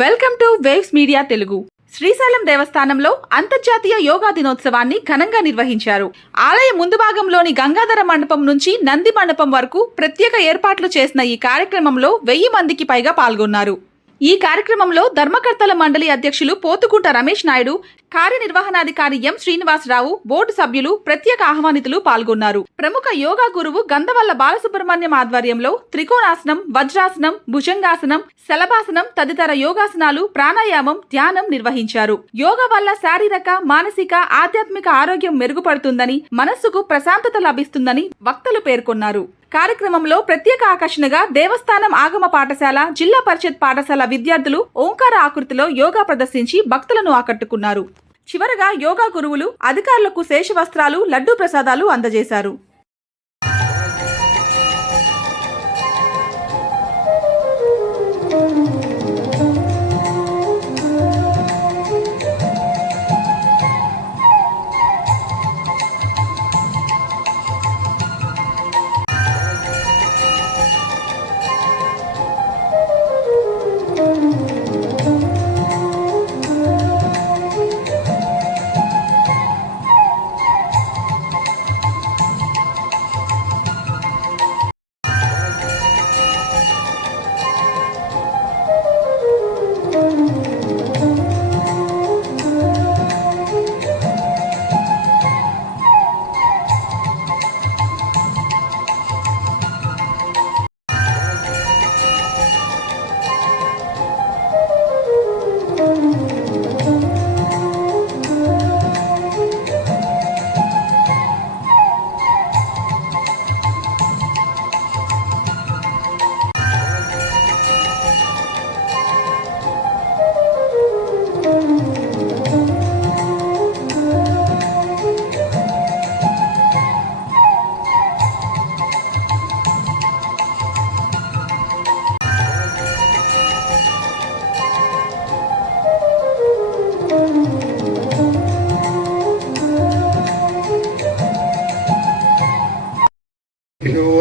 Welcome to waves media Telugu. Srisailam దేవస్థానంలో అంతర్జాతీయ యోగా దినోత్సవాన్ని ఘనంగా నిర్వహించారు. ఆలయ ముందు భాగంలోని గంగాధర మండపం నుంచి నంది మండపం వరకు ప్రత్యేక ఏర్పాట్లు చేసిన ఈ కార్యక్రమంలో 1000 మందికి పైగా పాల్గొన్నారు. ఈ కార్యక్రమంలో ధర్మకర్తల మండలి అధ్యక్షులు పోతుకుంట రమేష్ నాయుడు, కార్యనిర్వహణాధికారి ఎం శ్రీనివాసరావు, బోర్డు సభ్యులు, ప్రత్యేక ఆహ్వానితులు పాల్గొన్నారు. ప్రముఖ యోగా గురువు గంధవల్ల బాలసుబ్రహ్మణ్యం ఆధ్వర్యంలో త్రికోణాసనం, వజ్రాసనం, భుజంగాసనం, శలభాసనం తదితర యోగాసనాలు, ప్రాణాయామం, ధ్యానం నిర్వహించారు. యోగా వల్ల శారీరక, మానసిక, ఆధ్యాత్మిక ఆరోగ్యం మెరుగుపడుతుందని, మనస్సుకు ప్రశాంతత లభిస్తుందని వక్తలు పేర్కొన్నారు. కార్యక్రమంలో ప్రత్యేక ఆకర్షణగా దేవస్థానం ఆగమ పాఠశాల, జిల్లా పరిషత్ పాఠశాల విద్యార్థులు ఓంకార ఆకృతిలో యోగా ప్రదర్శించి భక్తులను ఆకట్టుకున్నారు. చివరగా యోగా గురువులు అధికారులకు శేష వస్త్రాలు, లడ్డూ ప్రసాదాలు అందజేశారు.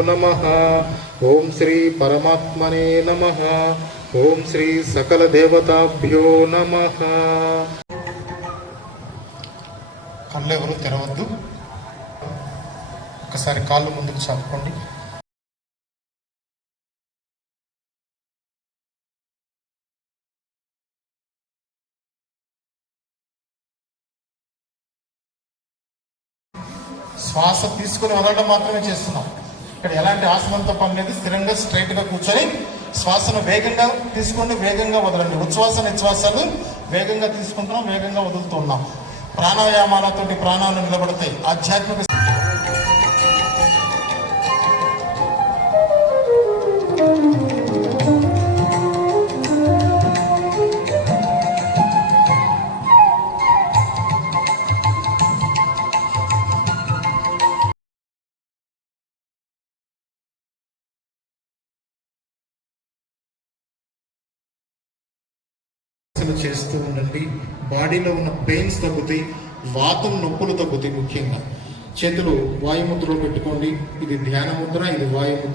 నమః. ఓం శ్రీ పరమాత్మనే నమః. ఓం శ్రీ సకల దేవతాభ్యో నమః. కళ్ళు ఎవరు తెరవద్దు. ఒకసారి కాళ్ళు ముందుకు చాపుకోండి. శ్వాస తీసుకుని వదలడం మాత్రమే చేస్తున్నాం. ఇక్కడ ఎలాంటి ఆసనంతో పని లేదు. స్థిరంగా స్ట్రైట్గా కూర్చొని శ్వాసను వేగంగా తీసుకోండి, వేగంగా వదలండి. ఉచ్ఛ్వాస నిశ్వాసాలు వేగంగా తీసుకుంటున్నాం, వేగంగా వదులుతున్నాం. ప్రాణాయామాలతోటి ప్రాణాలు నిలబడతాయి. ఆధ్యాత్మిక చేస్తూ ఉండండి. బాడీలో ఉన్న పెయిన్స్ తగ్గుతాయి, వాతం నొప్పులు తగ్గుతాయి. ముఖ్యంగా చేతులు వాయుముద్రలో పెట్టుకోండి. ఇది ధ్యాన ముద్ర, ఇది వాయుముద్ర.